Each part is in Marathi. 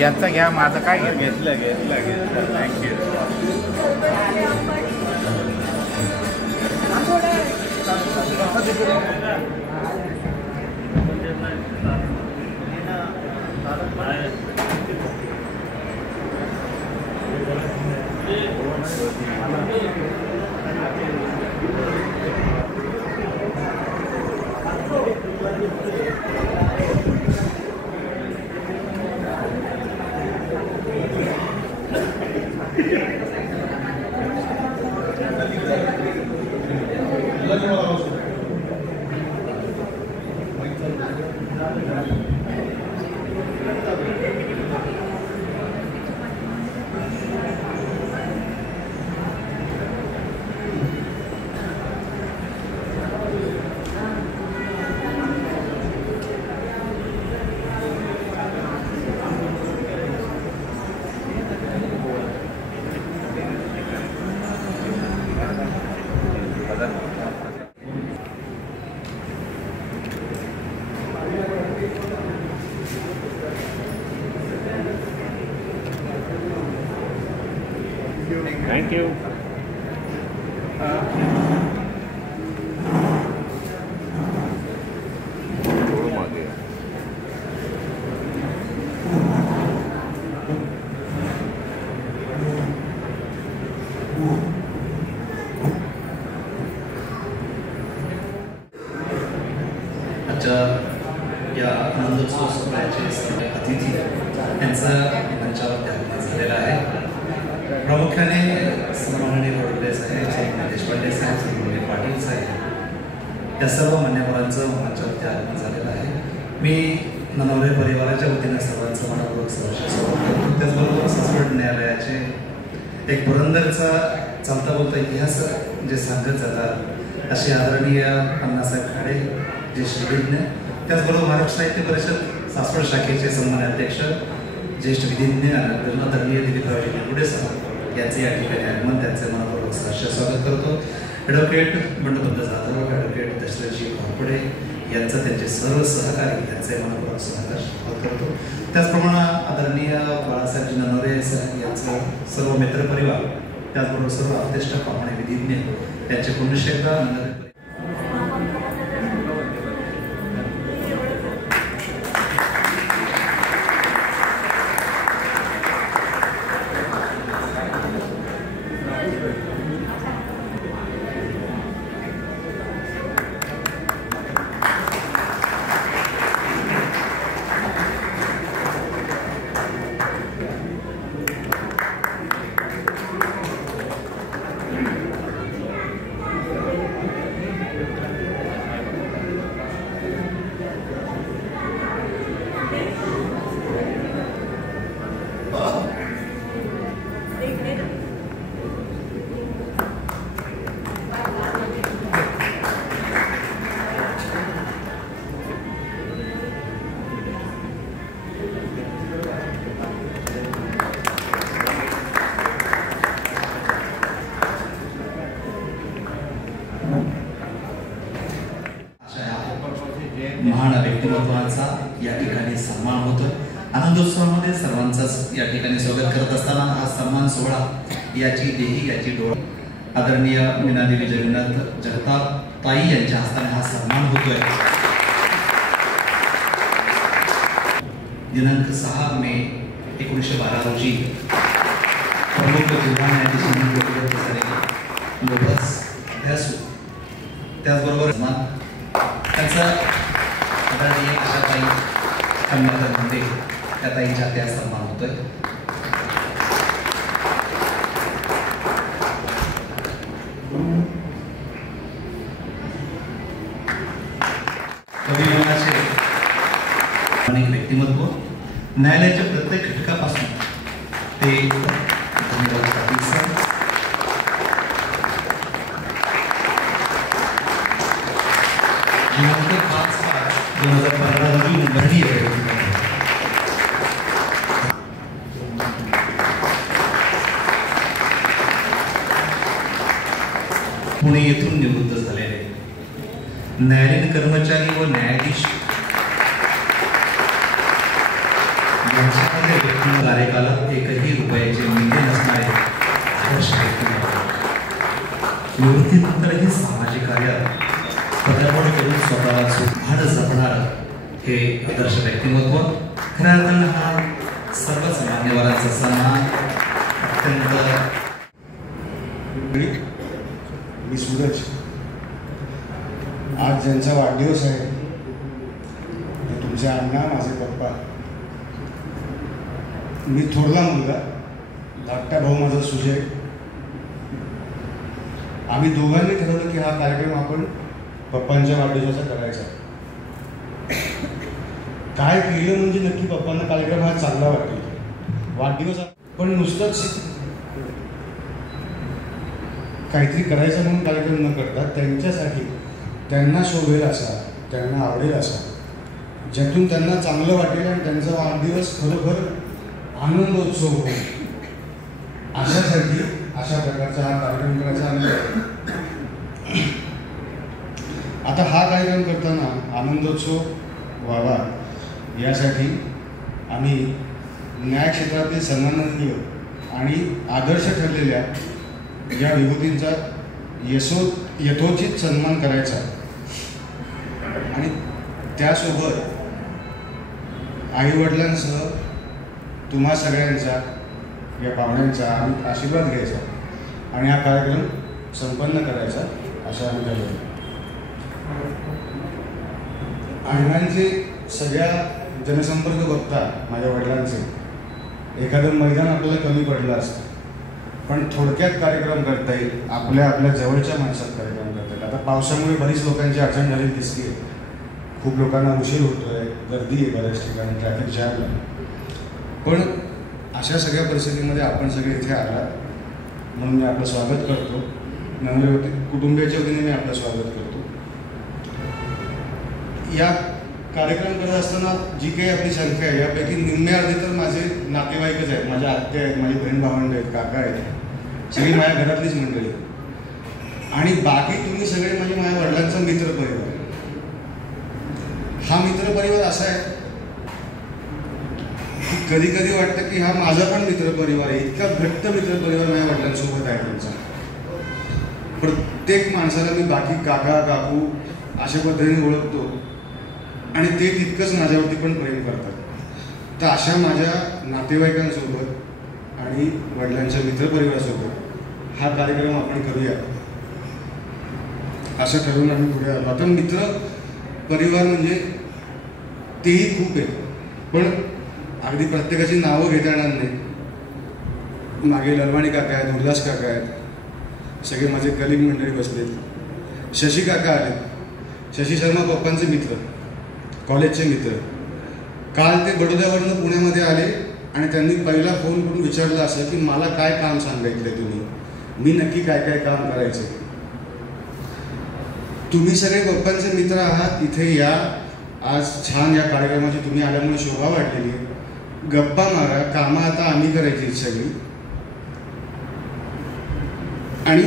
यांचा घ्या, माझं काय घेतलं थँक्यू. थँक्यू. आजच्या या आनंदोत्सव सोहळ्याचे अतिथी यांचा मंचावर त्याग झालेला आहे. प्रामुख्याने सन्माननीय वडोदरे साहेब, सन्माननीय देशपांडे साहेब, सन्माननीय पाटील साहेब या सर्व मान्यवरांचं मंचावर त्याग झालेला आहे. मी ननवरे परिवाराच्या वतीने सर्वांचं मनपूर्वक सहर्ष स्वागत करतो. त्याचबरोबर सासवड न्यायालयाचे एक पुरंदरचा चालता बोलता इतिहास जे सांगत जातात असे आदरणीय अण्णासाहेब खाडे, ज्येष्ठ विधिज्ञ, त्याचबरोबर महाराष्ट्र साहित्य परिषद सासवड शाखेचे सन्मान्य अध्यक्ष, ज्येष्ठ विधिज्ञ आदरणीय दिलीपरावजी निगुडे साहेब यांचे या ठिकाणी आगमन, त्यांचे मनपूर्वक सहर्ष स्वागत करतो. ॲडव्होकेट बंडोपंत जाधव, ॲडव्होकेट दशरथजी घोरपडे यांचं, त्यांचे सर्व सहकारी यांचे मनपूर्वक स्वागत करतो. त्याचप्रमाणे आदरणीय बाळासाहेबजी ननवरे साहेब यांचं सर्व मित्रपरिवार, त्याचबरोबर सर्व अध्यक्ष पाहुणे विधिज्ञ यांचे पुनश्च एकदा महान व्यक्तिमत्वाचा या ठिकाणी सन्मान होतो. आनंदोत्सवामध्ये सर्वांचाच या ठिकाणी स्वागत करत असताना हा सन्मान सोहळा याची देही याची डोळ आदरणीय मीनादेवी जगन्नाथ जगताप ताई यांच्या हस्ताने हा सन्मान होतोय. दिनांक 6 मे 1912 रोजी प्रमुख जिल्हा न्यायाधीश त्याचबरोबर त्यांचा आदरणीय आशाताई खंडागरमध्ये त्या ताईंच्या त्या सन्मान होतोय. कविमनाचे अनेक व्यक्तिमत्व न्यायालयाच्या प्रत्येक घटकापासून ते धन्यवाद पाटील सर, दिनांक 5/5/2015 रोजी मुंबई येथे पुणे येथून निवृत्त झालेले न्यायालयीन कर्मचारी व न्यायाधीश यांच्यामध्ये कार्यकालात एकही रुपयाचे मूल्य नसणारे आदर्श व्यक्तिमत्व, निवृत्तीनंतरही सामाजिक कार्यात पदार्पण करून स्वतःला सुभाड जपणारं हे आदर्श व्यक्तिमत्व खऱ्या अर्थानं हा सर्वच मान्यवरांचा सन्मान अत्यंत. मी सूरज, आज ज्यांचा वाढदिवस आहे ते तुमचे अण्णा, माझे पप्पा, मी थोरला मुलगा, धाकटा भाऊ माझा सुजय. आम्ही दोघांनी ठरवलं की हा कार्यक्रम आपण पप्पांच्या वाढदिवसाचा करायचा. काय केलं म्हणजे नक्की पप्पांना कार्यक्रम हा चांगला वाटेल. वाढदिवस पण नुसतंच काहीतरी करायचं म्हणून कार्यक्रम न करता त्यांच्यासाठी त्यांना शोभेल असा, त्यांना आवडेल असा, ज्यातून त्यांना चांगलं वाटेल आणि त्यांचा वाढदिवस खरोखर आनंदोत्सव होईल अशासाठी अशा प्रकारचा हा कार्यक्रम करायचा आनंद. आता हा कार्यक्रम करताना आनंदोत्सव व्हावा यासाठी आम्ही न्याय क्षेत्रातील सन्माननीय आणि आदर्श ठरलेल्या या विभूतींचा यथोचित सन्मान करायचा आणि त्यासोबत आईवडिलांसह तुम्हा सगळ्यांचा, या पाहुण्यांचा आम्ही आशीर्वाद घ्यायचा आणि हा कार्यक्रम संपन्न करायचा अशा आम्ही ठरवलं. अण्णांचे सगळ्या जनसंपर्क बघता माझ्या वडिलांचे एखादं मैदान आपल्याला कमी पडलं असतं, पण थोडक्यात कार्यक्रम करता येईल, आपल्या जवळच्या माणसात कार्यक्रम करता येईल. आता पावसामुळे बरीच लोकांची अडचण झालेली दिसते, खूप लोकांना उशीर होतो आहे, गर्दी आहे बऱ्याच ठिकाणी, ट्रॅफिक जॅम आहे. पण अशा सगळ्या परिस्थितीमध्ये आपण सगळे इथे आलात म्हणून मी आपलं स्वागत करतो. नवरे कुटुंबियाच्या वतीने मी आपलं स्वागत करतो. या कार्यक्रम करत असताना जी काही आपली संख्या आहे यापैकी निम्म्या अर्धे तर माझे नातेवाईकच आहेत, माझ्या आत्या आहेत, माझी बहीण भावंड आहेत, काका आहेत, सगळी माझ्या घरातलीच मंडळी. आणि बाकी तुम्ही सगळे म्हणजे माझ्या वडिलांचा मित्रपरिवार. हा मित्रपरिवार असा आहे की कधी कधी वाटतं की हा माझा पण मित्रपरिवार आहे. इतका घट्ट मित्रपरिवार माझ्या वडिलांसोबत आहे त्यांचा. प्रत्येक माणसाला मी बाकी काका काकू अशा पद्धतीने ओळखतो आणि ते तितकंच माझ्यावरती पण प्रेम करतात. तर अशा माझ्या नातेवाईकांसोबत आणि वडिलांच्या मित्रपरिवारासोबत हा कार्यक्रम आपण करूया असं ठरवून आम्ही पुढे आलो. आता मित्र परिवार म्हणजे तेही खूप आहे, पण अगदी प्रत्येकाची नावं घेता येणार नाही. मागे ललवाणी काका आहेत, उल्हास काका आहेत, सगळे माझे कलिग मंडळी बसलेत. शशी काका आले, शशी शर्मा पप्पांचे मित्र, कॉलेजचे मित्र. काल ते बडोद्यावरनं पुण्यामध्ये आले आणि त्यांनी पहिला फोन करून विचारलं असं की मला काय काम सांगितलं तुम्ही, मी नक्की काय काय काम करायचं. तुम्ही सगळे पप्पांचे मित्र आहात, इथे या. आज छान या कार्यक्रमाची तुम्ही आल्यामुळे शोभा वाढलेली आहे. गप्पा मारा, कामं आता आम्ही करायची सगळी. आणि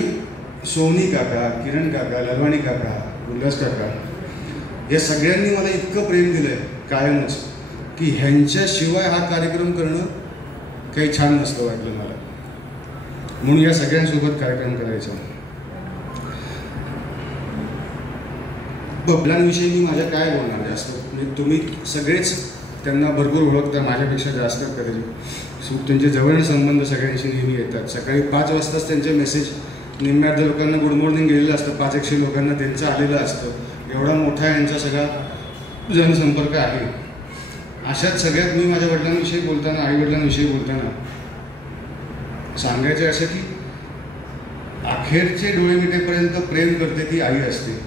सोनी काका, किरण काका, ललवाणी काका, उल्हास काका या सगळ्यांनी मला इतकं प्रेम दिलंय कायमच की ह्यांच्याशिवाय हा कार्यक्रम करणं काही छान नसतं वाटलं मला. म्हणून या सगळ्यांसोबत कार्यक्रम करायचा. बबलांविषयी मी माझ्या काय बोलणार जास्त, म्हणजे तुम्ही सगळेच त्यांना भरपूर ओळखता, माझ्यापेक्षा जास्त कधी. त्यांचे जवळचे संबंध सगळ्यांशी नेहमी येतात. सकाळी 5 वाजताच त्यांचे मेसेज निम्म्या अर्ध्या लोकांना गुड मॉर्निंग गेलेलं असतं, 500 लोकांना त्यांचं आलेलं असतं. एवढा मोठा यांचा सगळा जनसंपर्क आहे. अशाच सगळ्यात मी माझ्या वडिलांविषयी बोलताना, आईवडिलांविषयी बोलताना सांगायचं असं की अखेरचे डोळे मिटेपर्यंत प्रेम करते ती आई असते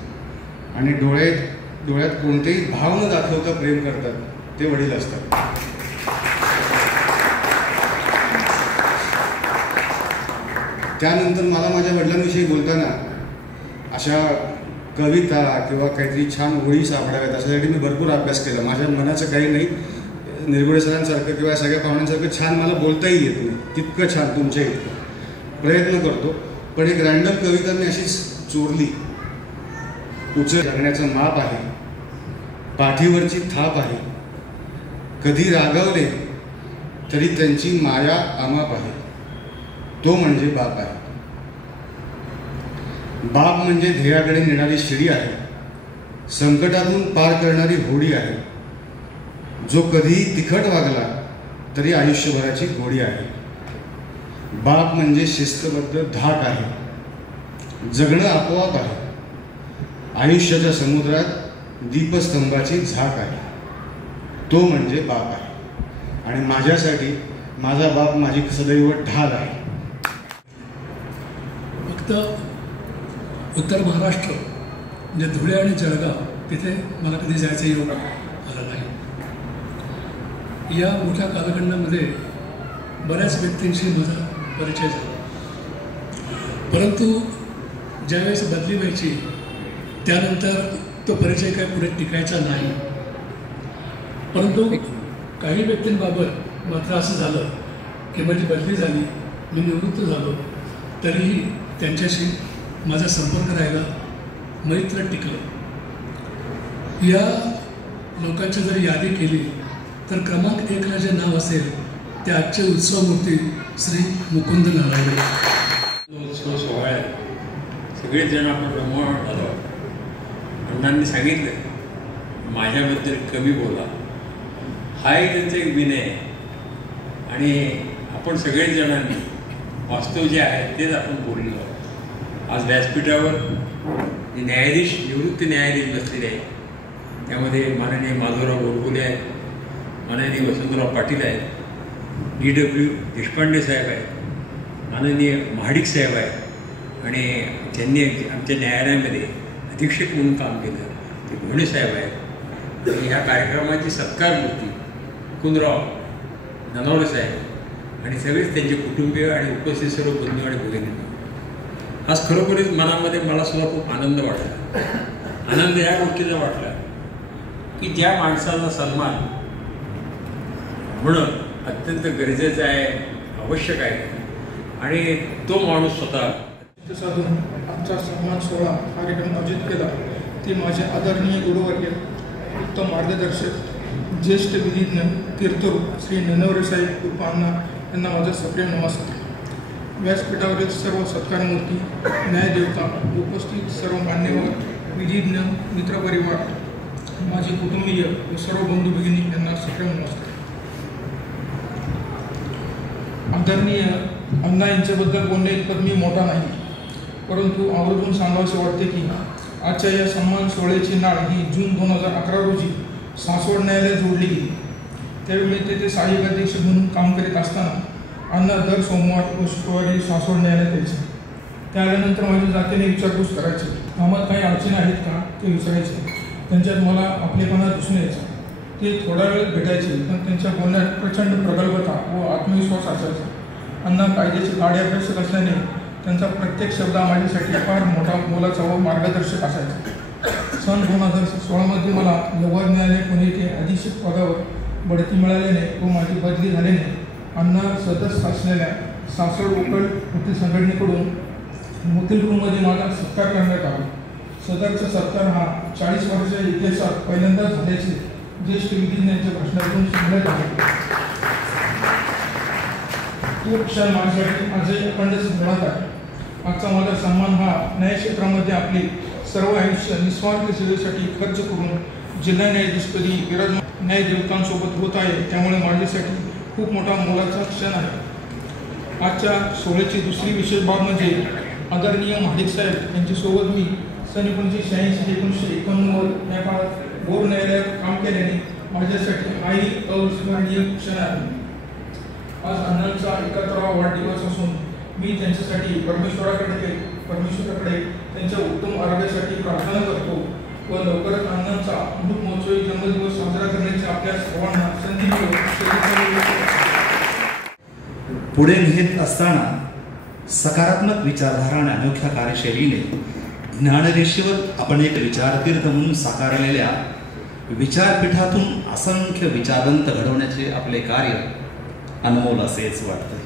आणि डोळ्यात कोणतेही भाव न दाखवता प्रेम करतात ते वडील असतात. त्यानंतर मला माझ्या वडिलांविषयी बोलताना अशा कविता किंवा काहीतरी छान ओळी सापडाव्यात अशासाठी मी भरपूर अभ्यास केला. माझ्या मनाचं काही नाही, निर्गुडे सरांसारखं किंवा सगळ्या पाहुण्यांसारखं छान मला बोलताही येत नाही, तितकं छान तुमच्या इतकं प्रयत्न करतो. पण एक रँडम कविता मी अशीच चोरली. उचल जगण्याचं माप आहे, पाठीवरची थाप आहे, कधी रागावले तरी त्यांची माया अमाप आहे. तो म्हणजे बाप आहे. बाप म्हणजे ध्येयाकडे नेणारी शिडी आहे, संकटातून पार करणारी होडी आहे. जो कधीही तिखट वागला तरी आयुष्यभराची गोडी आहे. बाप म्हणजे शिस्तबद्ध धाक आहे, जगणं आपोआप आहे. आयुष्याच्या समुद्रात दीपस्तंभाची झाक आहे. तो म्हणजे बाप आहे. आणि माझ्यासाठी माझा बाप माझी सदैव ढाल आहे. फक्त उत्तर महाराष्ट्र म्हणजे धुळे आणि जळगाव तिथे मला कधी जायचं योग आला नाही. या मोठ्या कालखंडामध्ये बऱ्याच व्यक्तींशी माझा परिचय झाला, परंतु ज्यावेळेस बदली व्हायची त्यानंतर तो परिचय काय पुढे टिकायचा नाही. परंतु काही व्यक्तींबाबत मात्र असं झालं की माझी बदली झाली, मी निवृत्त झालो, तरीही त्यांच्याशी माझा संपर्क राहिला, मैत्र टिकलं. या लोकांची जर यादी केली तर क्रमांक 1ला जे नाव असेल ते आजचे उत्सवमूर्ती श्री मुकुंद नारायण. उत्सव सोहळ्यात सगळेच जण आपण रमण झालो. अण्णांनी सांगितलं माझ्याबद्दल कमी बोला, हा एक त्यांचा एक विनय आहे. आणि आपण सगळेच जणांनी वास्तव जे आहे तेच आपण बोललो. आज व्यासपीठावर न्यायाधीश, निवृत्त न्यायाधीश बसलेले आहेत. त्यामध्ये माननीय माधवराव गोडबोले आहेत, माननीय वसंतराव पाटील आहेत, DW देशपांडे साहेब आहेत, माननीय महाडिक साहेब आहेत, आणि त्यांनी आमच्या न्यायालयामध्ये अधीक्षक म्हणून काम केलं ते घोणे साहेब आहेत. आणि ह्या कार्यक्रमाची सत्कार मूर्ती मुकुंदराव ननवडे साहेब आणि सगळेच त्यांचे कुटुंबीय आणि उपस्थित सर्व बंधू आणि भगिनी. आज खरोखरीच मनामध्ये मला सुद्धा खूप आनंद वाटला. आनंद या गोष्टीचा वाटला की ज्या माणसाचा सन्मान होणं अत्यंत गरजेचं आहे, आवश्यक आहे, आणि तो माणूस स्वतः साधून आमचा सन्मान सोहळा कार्यक्रम आयोजित केला ते माझे आदरणीय गुरुवर्य, उत्तम मार्गदर्शक, ज्येष्ठ विधिज्ञ, कीर्तरूप श्री ननवरे साहेब उर्फ अण्णा यांना माझा सप्रेम नमस्कार. व्यासपीठावरील सर्व सत्कारमूर्ती, न्यायदेवता, उपस्थित सर्व मान्यवर, विधिज्ञ, मित्रपरिवार, माझे कुटुंबीय व सर्व बंधू भगिनी यांना सप्रेम नमस्कार. आदरणीय अण्णा यांच्याबद्दल बोलणे इतपत मी मोठा नाही, परंतु आवर्जून सांगावसे वाटते की आजच्या या सन्मान सोहळ्याची नाळ ही जून 2011 रोजी सासवड न्यायालयात जोडली गेली. त्यावेळी मी तेथे सहाय्यक अध्यक्ष म्हणून काम करीत असताना अण्णा दर सोमवार व शुक्रवारी सासवड न्यायालयात यायचे. त्या आल्यानंतर माझ्या जातीने विचारपूस करायचे, आम्हाला काही अडचणी आहेत का ते विचारायचे. त्यांच्यात मला आपलेपणा दिसून यायचा. ते थोडा वेळ भेटायचे, पण त्यांच्या बोलण्यात प्रचंड प्रगल्भता व आत्मविश्वास असायचा. अण्णा कायद्याचे गाडे अभ्यासक असल्याने त्यांचा प्रत्येक शब्द माझ्यासाठी फार मोठा मोलाचा व मार्गदर्शक असायचा. सन 2016मध्ये मला लोकवाद न्यायालय पुणे येथे अधीक्षक पदावर बढती मिळाल्याने व माझी बदली झाल्याने अण्णा सदस्य असलेल्या सासवड उकल वकील संघटनेकडून वकील रूममध्ये माझा सत्कार करण्यात आला. सदरचा सत्कार हा 40 वर्षाच्या इतिहासात पहिल्यांदा झाल्याचे ज्येष्ठ विधिज्ञांच्या भाषणातून सांगण्यात आले. तो क्षण माझ्यासाठी आजही अखंड स्मरणात आहे. आजचा माझा सन्मान हा न्यायक्षेत्रामध्ये आपले सर्व आयुष्य निस्वार्थ सेवेसाठी खर्च करून जिल्हा न्यायाधीशपदी विराजमान न्यायदेवतांसोबत होत आहे. त्यामुळे माझ्यासाठी खूप मोठा मोलाचा क्षण आहे. आजच्या सोहळ्याची दुसरी विशेष बाब म्हणजे आदरणीय महाडिक साहेब यांच्यासोबत मी सन 1986 ते 1989 या काळात बोर न्यायालयात काम केल्याने माझ्यासाठी हाही अविस्मरणीय क्षण आहे. आज अण्णांचा 71वा वाढदिवस असून मी त्यांच्यासाठी परमेश्वराकडे त्यांच्या उत्तम आरोग्यासाठी प्रार्थना करतो व लवकरच अण्णांचा अमृत महोत्सवी जन्मदिवस साजरा करण्याची आपल्या सर्वांना संधी मिळो. पुढे नेत असताना सकारात्मक विचारधारा आणि अनोख्या कार्यशैलीने ज्ञानरेषेवर आपण एक विचारतीर्थ म्हणून साकारलेल्या विचारपीठातून असंख्य विचारवंत घडवण्याचे आपले कार्य अनमोल असेच वाटते.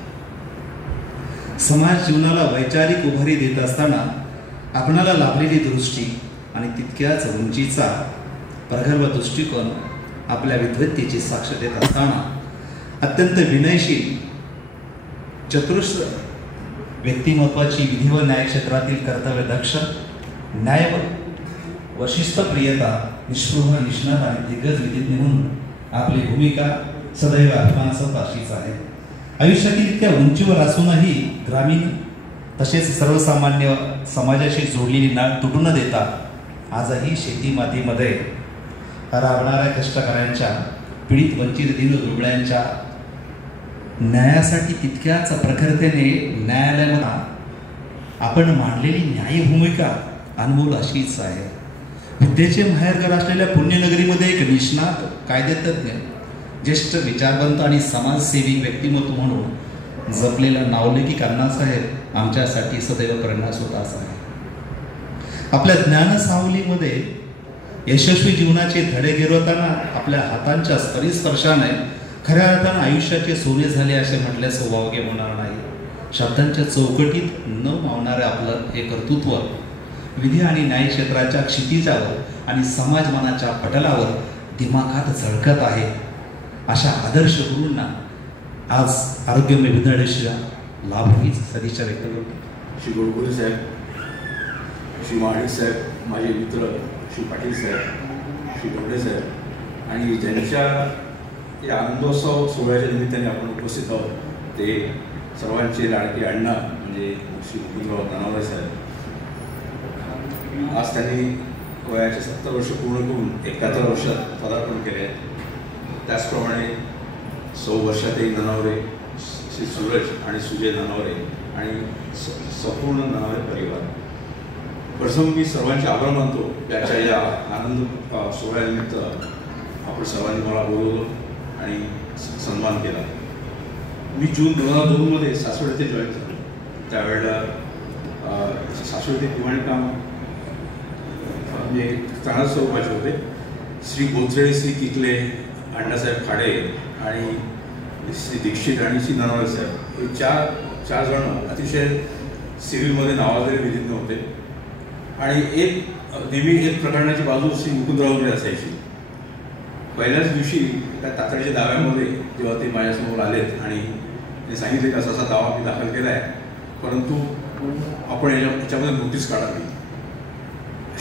समाज जीवनाला वैचारिक उभारी देत असताना आपणाला लाभलेली दृष्टी आणि तितक्याच उंचीचा प्रगल्भ दृष्टिकोन आपल्या विद्वत्तेची साक्ष देत असताना अत्यंत विनयशील, चतुरस्र व्यक्तिमत्वाची विधी व न्याय क्षेत्रातील कर्तव्यदक्ष, न्याय व शिस्तप्रियता, निष्पृह, निष्णात आणि दिग्गज विधिज्ञ म्हणून आपली भूमिका सदैव अभिमानास्पद अशीच आहे. आयुष्यातील इतक्या उंचीवर असूनही ग्रामीण तसेच सर्वसामान्य समाजाशी जोडलेली नाळ तुटू न देता आजही शेती मातीमध्ये राबणाऱ्या कष्टकऱ्यांच्या, पीडित वंचित दीन दुबळ्यांच्या न्यायासाठी तितक्याच प्रखरतेने न्यायालयामध्ये आपण मांडलेली न्यायी भूमिका अनमोल अशीच आहे. बुद्धेचे माहेरघर असलेल्या पुण्यनगरीमध्ये एक निष्णात कायदेतज्ञ, ज्येष्ठ विचारवंत आणि समाजसेवी व्यक्तिमत्व म्हणून जपलेला नावलौकिक अण्णासाहेब आमच्यासाठी सदैव प्रेरणास्रोताच आहे. आपल्या ज्ञानसावलीमध्ये यशस्वी जीवनाचे धडे गिरवताना आपल्या हातांच्या स्पर्शाने खऱ्या अर्थानं आयुष्याचे सोने झाले असे म्हटल्यास वावगे होणार नाही. शब्दांच्या चौकटीत न मावणारे आपलं हे कर्तृत्व विधी आणि न्याय क्षेत्राच्या क्षितिजावर आणि समाजमानाच्या पटलावर दिमाखात झळकत आहे. अशा आदर्श गुरूंना आज आरोग्यमय विद्यार्थ्यांचा लाभ होईल सदिच्छा व्यक्त करतो. श्री गोडबोले साहेब, श्री महाडिक साहेब, माझे मित्र श्री पाटील साहेब, श्री डोंगरे साहेब आणि ज्यांच्या या आनंदोत्सव सोहळ्याच्या निमित्ताने आपण उपस्थित आहोत ते सर्वांचे लाडके अण्णा म्हणजे श्री मुकुंदराव नानावरे साहेब. आज त्यांनी वयाचे 70 वर्ष पूर्ण करून 71 वर्षात पदार्पण केले आहे. त्याचप्रमाणे सौ वर्षातही नानावरे, श्री सूरज आणि सुजय नानावरे आणि संपूर्ण नानावरे परिवार. प्रथम मी सर्वांचे आभार मानतो त्याच्या या आनंद सोहळ्यानिमित्त आपण सर्वांनी मला बोलवलं आणि सन्मान केला. मी जून 2002 सासवड येथे जॉईन झालो. त्यावेळेला सासवड येथे दिवाणी काम म्हणजे चांगल्या स्वरूपाचे होते. श्री बोचरे, श्री किकले, अण्णासाहेब खाडे आणि श्री दीक्षित आणि श्री नानावरे साहेब हे चार जण अतिशय सिव्हिलमध्ये नावाजलेले विधिज्ञ होते. आणि नेहमी एक प्रकरणाची बाजू श्री मुकुंदरावकडे असायची. पहिल्याच दिवशी त्या तातडीच्या दाव्यामध्ये जेव्हा ते माझ्यासमोर आलेत आणि ते सांगितले की असा असा दावा मी दाखल केला आहे, परंतु आपण याच्यामध्ये नोटीस काढावी.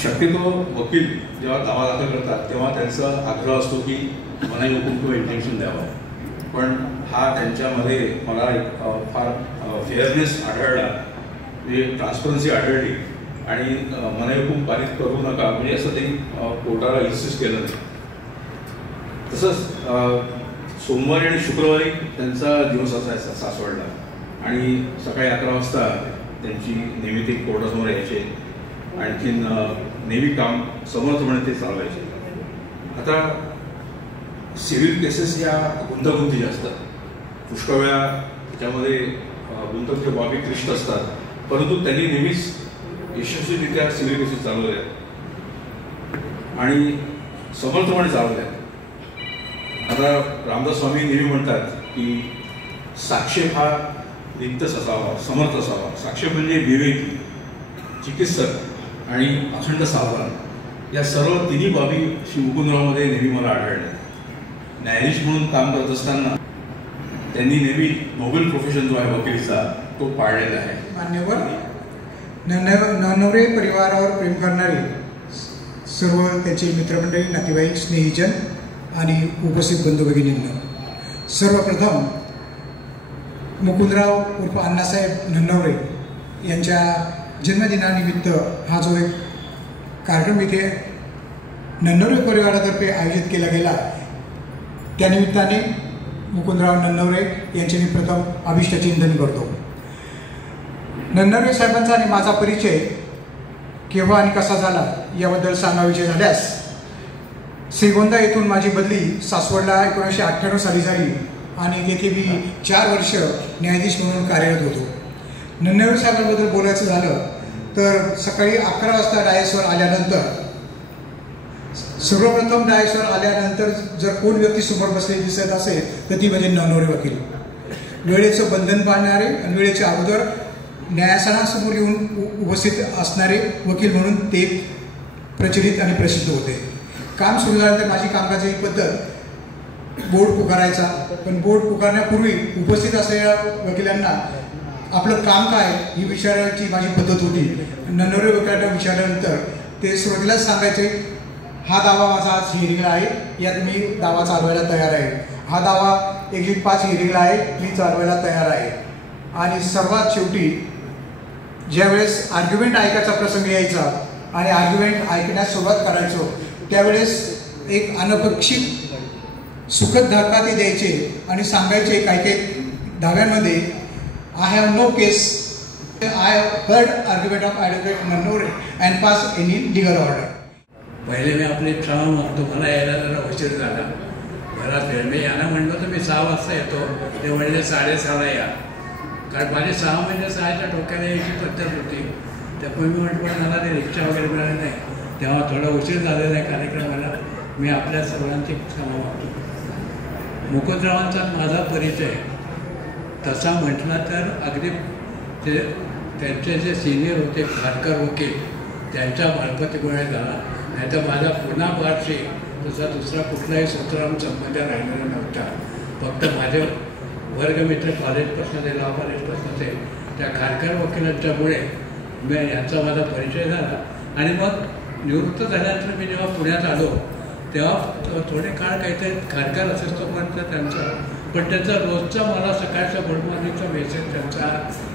शक्यतो वकील जेव्हा दावा दाखल करतात तेव्हा त्यांचा आग्रह असतो की मनाई हुकूम किंवा इंटेन्शन द्यावं, पण हा त्यांच्यामध्ये मला एक फार फेअरनेस आढळला, म्हणजे ट्रान्सपरन्सी आढळली आणि मनाई हुकूम पारित करू नका म्हणजे असं त्यांनी कोर्टाला इन्सिस्ट केलं नाही. तसंच सोमवारी आणि शुक्रवारी त्यांचा दिवस असायचा सासवडला आणि सकाळी 11 वाजता त्यांची नेहमी ते कोर्टासमोर यायचे. आणखीन नेहमी काम समर्थपणे ते चालवायचे. आता सिव्हिल केसेस या गुंतागुंतीच्या असतात, पुष्कळ वेळा त्याच्यामध्ये गुंतागुंतीच्या बाबी क्लिष्ट असतात, परंतु त्यांनी नेहमीच यशस्वीरित्या सिव्हिल केसेस चालवल्या आणि समर्थपणे चालवल्या. आता रामदास स्वामी नेहमी म्हणतात की साक्षेप हा नित्यच असावा, समर्थ असावा. साक्षेप म्हणजे विवेकी, चिकित्सक आणि अखंड सावधान. या सर्व तिन्ही बाबी श्री मुकुंदरावमध्ये नेहमी मला आढळल्या. न्यायाधीश म्हणून काम करत असताना त्यांनी नेहमी नोबेल प्रोफेशन जो आहे वकिलीचा तो पाळलेला आहे. मान्यवर नानावरे परिवारावर प्रेम करणारे सर्व त्याचे मित्रमंडळी, नातेवाईक, स्नेहीजन आणि उपस्थित बंधू भगिनींना सर्वप्रथम मुकुंदराव उर्फ अण्णासाहेब नन्नवरे यांच्या जन्मदिनानिमित्त हा जो एक कार्यक्रम इथे नन्नवरे परिवारातर्फे आयोजित केला गेला, त्यानिमित्ताने मुकुंदराव नन्नवरे यांचे मी प्रथम अभिष्टचिंतन करतो. नन्नवरे साहेबांचा आणि माझा परिचय केव्हा आणि कसा झाला याबद्दल सांगायचे झाल्यास, श्रीगोंदा येथून माझी बदली सासवडला 1998 साली झाली आणि तेथे मी 4 वर्ष न्यायाधीश म्हणून कार्यरत होतो. नन्नवरे साहेबांबद्दल बोलायचं झालं तर सकाळी 11 वाजता डायसवर आल्यानंतर, सर्वप्रथम डायसवर आल्यानंतर जर कोण व्यक्ती समोर बसलेली दिसत असेल तर ती म्हणजे नन्नवरे वकील. वेळेचं बंधन पाळणारे आणि वेळेच्या अगोदर न्यायासनासमोर येऊन उपस्थित असणारे वकील म्हणून ते प्रचलित आणि प्रसिद्ध होते. काम सुरू झाल्यानंतर माझी कामकाजाची पद्धत बोर्ड पुकारायचा, पण बोर्ड पुकारण्यापूर्वी उपस्थित असलेल्या वकिलांना आपलं काम काय ही विचारायची माझी पद्धत होती. नन्नवरे वकिलांना विचारल्यानंतर ते सुरुवातीलाच सांगायचे, हा दावा माझा आज हिअरिंगला आहे, यात मी दावा चालवायला तयार आहे. हा दावा 1-5 हिअरिंगला आहे, मी चालवायला तयार आहे. आणि सर्वात शेवटी ज्यावेळेस आर्ग्युमेंट ऐकायचा प्रसंग यायचा आणि आर्ग्युमेंट ऐकण्यास सुरुवात करायचो त्यावेळेस एक अनपेक्षित सुखद धक्का ते द्यायचे आणि सांगायचे काही दाव्यांमध्ये, I have no case, I heard argument of advocate Nannaware and pass any legal order. पहिले मी आपली क्षमा मागतो, मला यायला जरा उशीर झाला, बराच वेळ. मी यांना म्हणलो तर मी 6 वाजता येतो, ते म्हणले 6:30ला या, कारण माझी 6 म्हणजे 6च्या डोक्याला यायची पद्धत होती. त्यामुळे मी म्हटलं मला ते रिक्षा वगैरे मिळाली नाही, तेव्हा थोडा उशीर झालेला आहे कार्यक्रमाला. मी आपल्या सर्वांची क्षमा मागतो. मुकुंदरावांचा माझा परिचय तसा म्हटला तर अगदी ते त्यांचे जे सिनियर होते खारकर वकील त्यांच्या मार्फतीमुळे झाला, नाही तर माझा पुन्हा बारशी तसा दुसरा कुठलाही सूत्रांम संबंध राहिलेला नव्हता. फक्त माझे वर्गमित्र कॉलेजपासून ते लॉ कॉलेजपासून ते त्या खारकर वकिलांच्यामुळे यांचा माझा परिचय झाला. आणि मग निवृत्त झाल्यानंतर मी जेव्हा पुण्यात आलो तेव्हा थोडे काळ काहीतरी खारकर असेल तोपर्यंत त्यांचा, पण त्यांचा रोजचा मला सकाळचा गुड मॉर्निंगचा मेसेज त्यांचा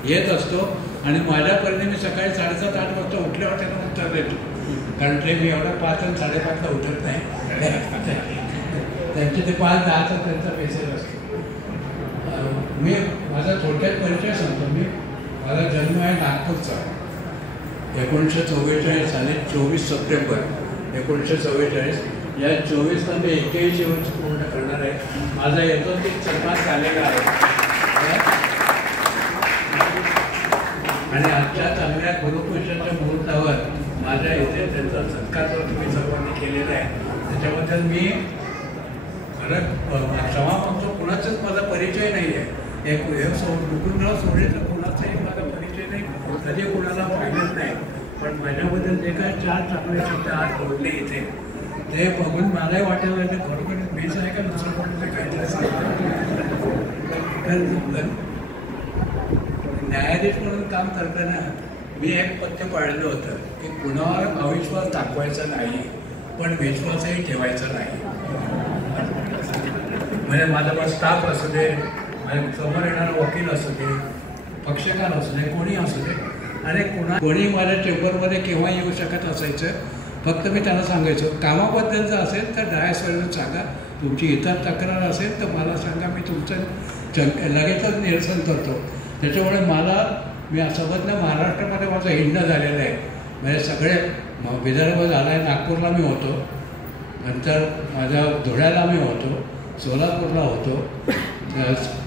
येत असतो आणि माझ्यापर्यंत मी सकाळी 7:30-8 वाजता उठल्यावर त्यांना उत्तर देतो, कारण ते मी एवढा 5 आणि 5:30ला उठत नाही. त्यांचे ते 5:10चा त्यांचा मेसेज असतो. मी माझा थोडक्यात परिचय सांगतो. माझा जन्म आहे नागपूरचा. 1944 साली 24 सप्टेंबर 1944. या 24ला मी 81 वर्ष पूर्ण करणार आहे. माझा येतो ते सन्मान झालेला आहे आणि आजच्या चांगल्या गुरुपुरुषाच्या मुहूर्तावर माझ्या इथे त्यांचा सत्कार तुम्ही सर्वांनी केलेला आहे. त्याच्याबद्दल मी खरं क्षमा मागतो. कुणाचाच माझा परिचय नाही आहे. मुकुंदराव सोडलेचा कुणाचाही माझा परिचय नाही, कधी कुणाला पाहिलंच नाही. पण माझ्याबद्दल जे काय 4 चांगले शब्द आज बोलले इथे ते बघून मलाही वाटायला लागलं खरोखर मीच आहे का दुसरं कोणी काहीतरी सांगतो. तर न्यायाधीश म्हणून काम करताना मी एक पथ्य पाळलं होतं की कुणावर अविश्वास दाखवायचा नाही, पण विश्वासही ठेवायचा नाही. म्हणजे माझा स्टाफ असू दे, समोर येणारा वकील असू दे, पक्षकार असू दे, कोणी असू दे, आणि कोणी माझ्या चेंबरमध्ये केव्हा येऊ शकत असायचं. फक्त मी त्यांना सांगायचो कामाबद्दलचं असेल तर डायसवरून सांगा, तुमची इतर तक्रार असेल तर मला सांगा, मी तुमचं लगेचच निरसन करतो. त्याच्यामुळे मी समजलं महाराष्ट्रामध्ये माझं हिंडणं झालेलं आहे. म्हणजे सगळे विदर्भ झाला आहे, नागपूरला मी होतो, नंतर माझ्या धुळ्याला मी होतो, सोलापूरला होतो,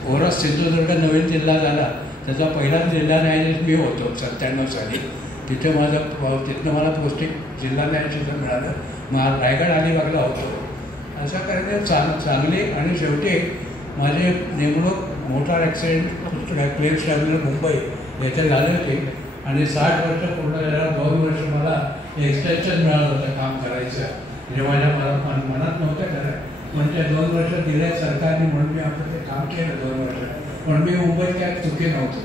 ओरस सिंधुदुर्ग नवीन जिल्हा झाला त्याचा पहिलाच जिल्हा न्यायाधीश मी होतो 97 साली. तिथे तिथनं मला पोस्टिंग जिल्हा न्यायाधीश मिळालं. रायगड अलिबागला होतो. अशा करणे चांगली. आणि शेवटी माझे नेमणूक motor accident claims tribunal Mumbai येथे झाले होते आणि 60 वर्ष पूर्ण झाल्यावर 2 वर्ष मला एक्सटेन्शन मिळालं होतं काम करायचं. म्हणजे माझ्या मनात नव्हतं करायचं, पण त्या 2 वर्ष दिले सरकारने म्हणून मी आपलं ते काम केलं 2 वर्ष. पण मी मुंबईत काय चुकी नव्हतो.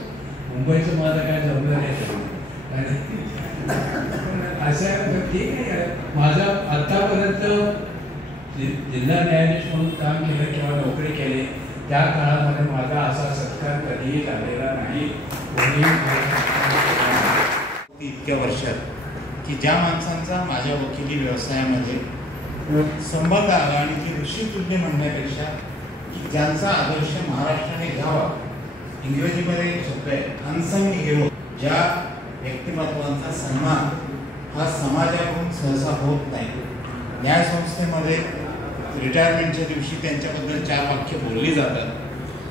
मुंबईचं माझं काय जमलं नाही. आणि असं ठीक आहे, माझं आत्तापर्यंत जिल्हा न्यायाधीश म्हणून काम केलं किंवा नोकरी केली त्या काळामध्ये माझा असा सत्कार कधीही झालेला नाही. इतक्या वर्षात की ज्या माणसांचा माझ्या वकिली व्यवसायामध्ये संबंध आला आणि ती ऋषितुल्य म्हणण्यापेक्षा की ज्यांचा आदर्श महाराष्ट्राने घ्यावा, इंग्रजीमध्ये एक शब्द आहे अनसंग हिरो, ज्या व्यक्तिमत्वांचा सन्मान हा समाजाकडून सहसा होत नाही. न्यायसंस्थेमध्ये रिटायरमेंटच्या दिवशी त्यांच्याबद्दल 4 वाक्य बोलली जातात.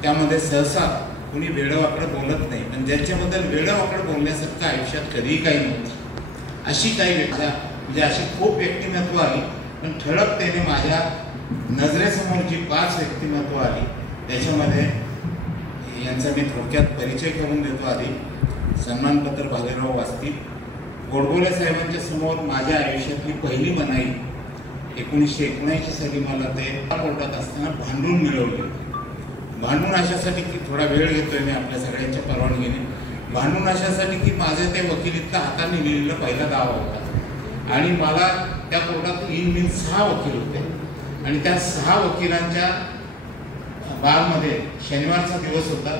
त्यामध्ये सहसा कुणी वेडवाकडं बोलत नाही, पण ज्यांच्याबद्दल वेडवाकडं बोलण्यासारखं आयुष्यात कधीही काही नव्हतं. अशी काही म्हणजे अशी खूप व्यक्तिमत्व आली, पण ठळकतेने माझ्या नजरेसमोर जी 5 व्यक्तिमत्व आली त्याच्यामध्ये यांचा मी थोडक्यात परिचय करून देतो. आधी सन्मानपत्र भालेराव वाचतील. गोडबोले साहेबांच्या समोर माझ्या आयुष्यातली पहिली मनाई 1979 साली मला ते कोर्टात असताना भांडून मिळवले होते. भांडून अशासाठी की थोडा वेळ घेतोय मी आपल्या सगळ्यांच्या परवानगीने. भांडून अशासाठी की माझे ते वकिलीतलं हाताने लिहिलेला पहिला दावा होता आणि मला त्या कोर्टात इन 6 वकील होते आणि त्या 6 वकिलांच्या बारमध्ये शनिवारचा दिवस होता.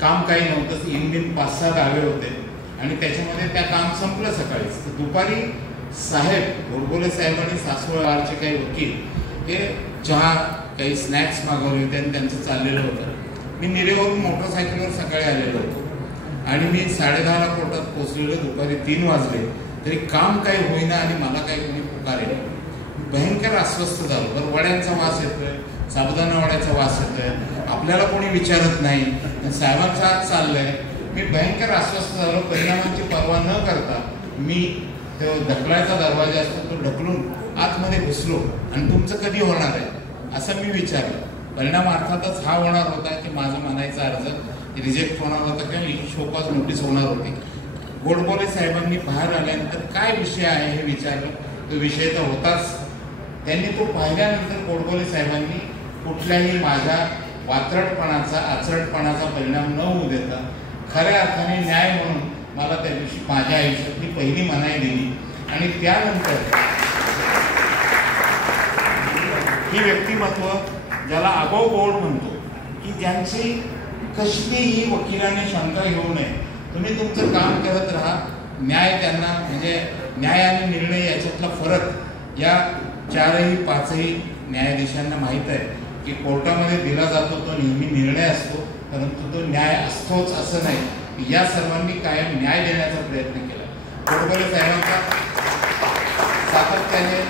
काम काही नव्हतं. इन 5-6 दावे होते आणि त्याच्यामध्ये त्या काम संपलं सकाळीच. तर दुपारी साहेब गोडबोले साहेब आणि सासवडचे काही वकील हे चहा काही स्नॅक्स मागवले होते आणि त्यांचं चाललेलं होतं. मी निरेवरून मोटरसायकलवर सकाळी आलेलो होतो आणि मी 10:30ला कोर्टात पोचलेलो. दुपारी 3 वाजले तरी काम काही होईना आणि मला काही कोणी पुकारे. भयंकर अस्वस्थ झालो. बरं, वड्यांचा वास येतोय, साबुदाणा वड्याचा वास येतोय, आपल्याला कोणी विचारत नाही, साहेबांचा हात चाललंय. मी भयंकर अस्वस्थ झालो. परिणामांची पर्वा न करता मी तो ढकलायचा दरवाजा असतो तो ढकलून आतमध्ये घुसलो आणि तुमचं कधी होणार आहे असं मी विचारलं. परिणाम अर्थातच हा होणार होता की माझा म्हणायचा अर्ज रिजेक्ट होणार होता किंवा शोकॉज नोटीस होणार होती. गोडबोले साहेबांनी बाहेर आल्यानंतर काय विषय आहे हे विचारलं. तो विषय तर होताच. त्यांनी तो पाहिल्यानंतर गोडबोले साहेबांनी कुठल्याही माझ्या वात्रटपणाचा आचरटपणाचा परिणाम न होऊ देता खऱ्या अर्थाने न्याय म्हणून मला त्या दिवशी माझ्या आयुष्यातली पहिली मनाई दिली. आणि त्यानंतर ही व्यक्तिमत्व ज्याला अबोव बोर्ड म्हणतो की ज्यांची कसलीही वकिलाने शंका घेऊ नये, तुम्ही तुमचं काम करत राहा. न्याय त्यांना म्हणजे न्याय आणि निर्णय याच्यातला फरक या 4-5 न्यायाधीशांना माहीत आहे की कोर्टामध्ये दिला जातो तो नेहमी निर्णय असतो, परंतु तो न्याय असतोच असं नाही. या सर्वांनी कायम न्याय देण्याचा प्रयत्न केला. गोडबोले साहेबांचा सातत्याने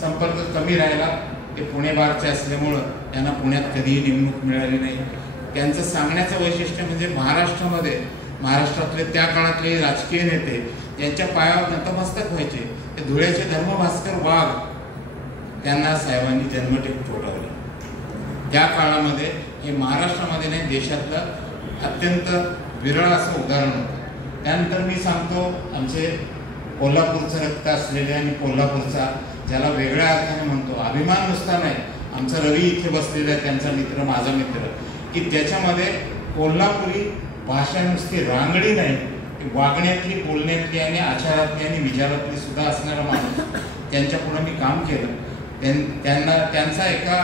संपर्क कमी राहिला. ते पुणे बारचे असल्यामुळं त्यांना पुण्यात कधीही नेमणूक मिळाली नाही. त्यांचं सांगण्याचं वैशिष्ट्य म्हणजे महाराष्ट्रातले त्या काळातले राजकीय नेते ज्यांच्या पायावर नतमस्तक व्हायचे ते धुळ्याचे धर्मभास्कर वाघ, त्यांना साहेबांनी जन्मठेप ठोठावली. त्या काळामध्ये हे महाराष्ट्रामध्ये नाही देशातलं अत्यंत विरळ असं उदाहरण होतं. त्यानंतर मी सांगतो आमचे कोल्हापूरचं रक्त असलेले आणि कोल्हापूरचा ज्याला वेगळ्या अर्थाने म्हणतो अभिमान नुसता नाही, आमचा रवी इथे बसलेला आहे त्यांचा मित्र माझा मित्र, की त्याच्यामध्ये कोल्हापुरी भाषा नुसती रांगडी नाही, वागण्यातली बोलण्यातली आणि आचारातली आणि विचारातली सुद्धा असणारा माणूस त्यांच्या पुढे मी काम केलं. त्यांचा एका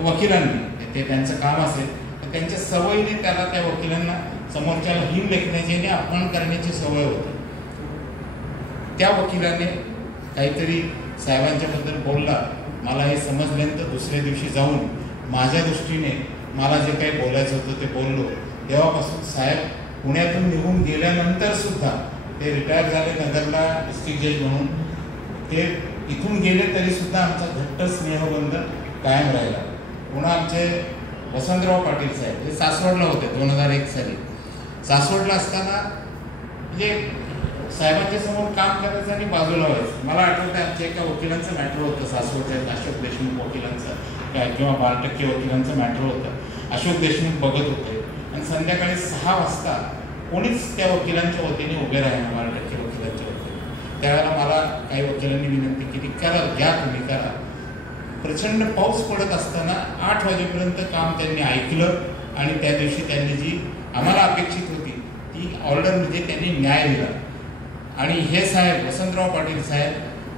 वकिलांनी ते त्यांचं काम असेल तर त्यांच्या सवयीने त्याला त्या वकिलांना समोरच्याला हिम लेखण्याची आणि अपमान करण्याची सवय होती. त्या वकिलाने काहीतरी साहेबांच्याबद्दल बोलला. मला हे समजल्यानंतर दुसऱ्या दिवशी जाऊन माझ्या दृष्टीने मला जे काही बोलायचं होतं ते बोललो. तेव्हापासून साहेब पुण्यातून निघून गेल्यानंतर सुद्धा ते रिटायर झाले नगरला डिस्ट्रिक्ट जज म्हणून. ते इथून गेले तरी सुद्धा आमचा घट्ट स्नेहबंध कायम राहिला. पुन्हा आमचे वसंतराव पाटील साहेब हे सासवडला होते 2001 साली. सासवडला असताना म्हणजे साहेबांच्या समोर काम करायचं आणि बाजूला व्हायचं. मला आठवतं आमच्या एका वकिलांचं मॅटर होतं सासवडच्या अशोक देशमुख वकिलांचं किंवा 12% वकिलांचं मॅटर होतं. अशोक देशमुख बघत होते आणि संध्याकाळी 6 वाजता कोणीच त्या वकिलांच्या वतीने उभे राहिना 12% वकिलांच्या वतीने. त्यावेळेला मला काही वकिलांनी विनंती केली करा, घ्या तुम्ही करा. प्रचंड पाऊस पडत असताना 8 वाजेपर्यंत काम त्यांनी ऐकलं आणि त्या दिवशी त्यांनी जी आम्हाला अपेक्षित होती ती ऑर्डर म्हणजे त्यांनी न्याय दिला. आणि हे साहेब वसंतराव पाटील साहेब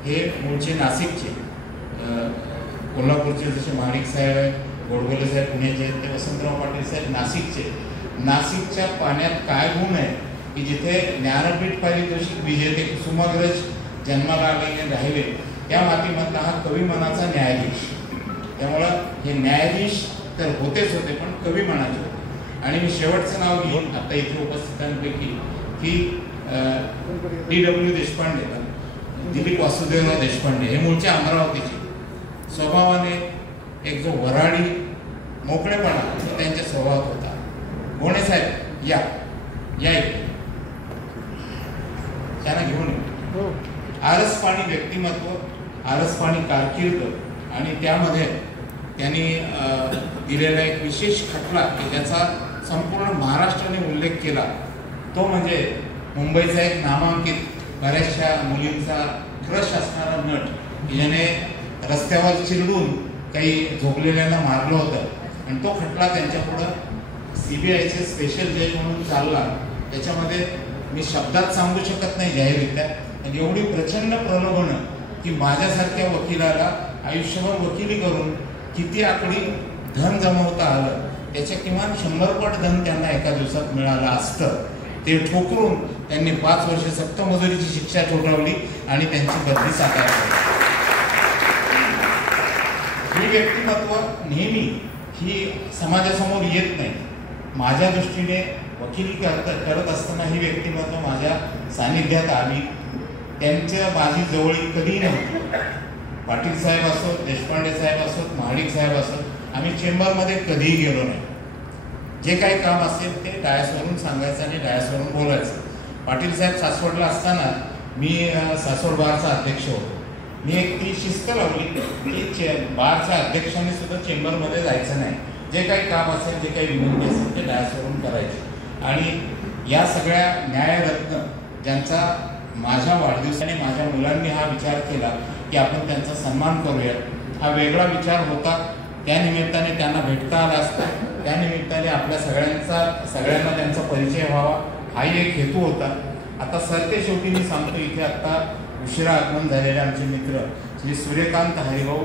हे मूळचे नाशिकचे, कोल्हापूरचे जसे महाडिक साहेब आहेत, गोडबोले साहेब पुण्याचे आहेत, ते वसंतराव पाटील साहेब नाशिकचे. नाशिकच्या पाण्यात काय गुण आहे की जिथे ज्ञानपीठ पारितोषिक विजेते कुसुमाग्रज जन्माला आलेले राहिले त्या मातीमधला हा कवी मनाचा न्यायाधीश. त्यामुळं हे न्यायाधीश तर होतेच होते पण कवी मनाचे होते. आणि मी शेवटचं नाव घेईन आता इथे उपस्थितांपैकी की D.W. देशपांडे, दिलीप वासुदेवराव देशपांडे हे मूळचे अमरावतीचे. स्वभावाने एक जो वऱ्हाडी मोकळेपणा त्यांच्या स्वभावात होता. गोणे साहेब या इथे त्यांना घेऊन येऊ. आरसपाणी व्यक्तिमत्व, आरसपाणी कारकीर्द आणि त्यामध्ये त्यांनी दिलेला एक विशेष खटला की ज्याचा संपूर्ण महाराष्ट्राने उल्लेख केला तो म्हणजे मुंबईचा एक नामांकित बऱ्याचशा मुलींचा क्रश असणारा नट की ज्याने रस्त्यावर चिरडून काही झोपलेल्यांना मारलं होतं आणि तो खटला त्यांच्यापुढं CBIचे स्पेशल जज म्हणून चालला. त्याच्यामध्ये मी शब्दात सांगू शकत नाही जाहीररित्या, आणि एवढी प्रचंड प्रलोभनं की माझ्यासारख्या वकिलाला आयुष्यभर वकिली करून किती आकडी धन जमवता आलं त्याच्या किमान 100 पट धन त्यांना एका दिवसात मिळालं असतं. ते ठोकरून त्यांनी 5 वर्ष सक्तमजुरीची शिक्षा ठोठावली आणि त्यांची बदली साकारली. ही व्यक्तिमत्व नेहमी ही समाजासमोर येत नाही. माझ्या दृष्टीने वकिली करत असताना ही व्यक्तिमत्व माझ्या सानिध्यात आली. त्यांच्या माझी जवळीक कधीही नव्हती. पाटील साहेब असोत, देशपांडे साहेब असोत, महाडिक साहेब असोत, आम्ही चेंबरमध्ये कधीही गेलो नाही. जे काही काम असेल ते डायसवरून सांगायचं आणि डायसवरून बोलायचं. पाटील साहेब सासवडला असताना मी सासवड बारचा अध्यक्ष होतो. मी एक ती शिस्त लावली की बारच्या अध्यक्षाने सुद्धा चेंबरमध्ये जायचं नाही. जे काही काम असेल, जे काही विनंती असेल ते डायसवरून करायचे. आणि या सगळ्या न्यायरत्न ज्यांचा माझ्या वाढदिवसाने माझ्या मुलांनी हा विचार केला की आपण त्यांचा सन्मान करूया, हा वेगळा विचार होता. त्या निमित्ताने त्यांना भेटता आला असता, त्या निमित्ताने आपल्या सगळ्यांना त्यांचा परिचय व्हावा हाही एक हेतू होता. आता सरते शेवटी मी सांगतो, इथे आत्ता उशिरा आगमन झालेले आमचे मित्र श्री सूर्यकांत हरिभाऊ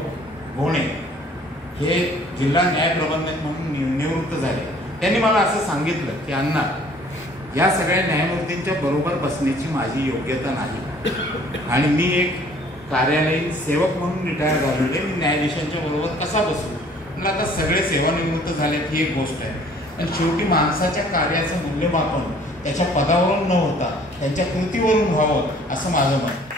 गोणे हे जिल्हा न्याय प्रबंधक म्हणून निवृत्त झाले. त्यांनी मला असं सांगितलं की अण्णा, या सगळ्या न्यायमूर्तींच्या बरोबर बसण्याची माझी योग्यता नाही आणि मी एक कार्यालयीन सेवक म्हणून रिटायर झालेले, मी न्यायाधीशांच्या बरोबर कसा बसू. म्हणजे आता सगळे सेवानिवृत्त झाले ही एक गोष्ट आहे. आणि शेवटी माणसाच्या कार्याचं मूल्यमापन त्याच्या पदावरून न होता त्यांच्या कृतीवरून व्हावं असं माझं मत.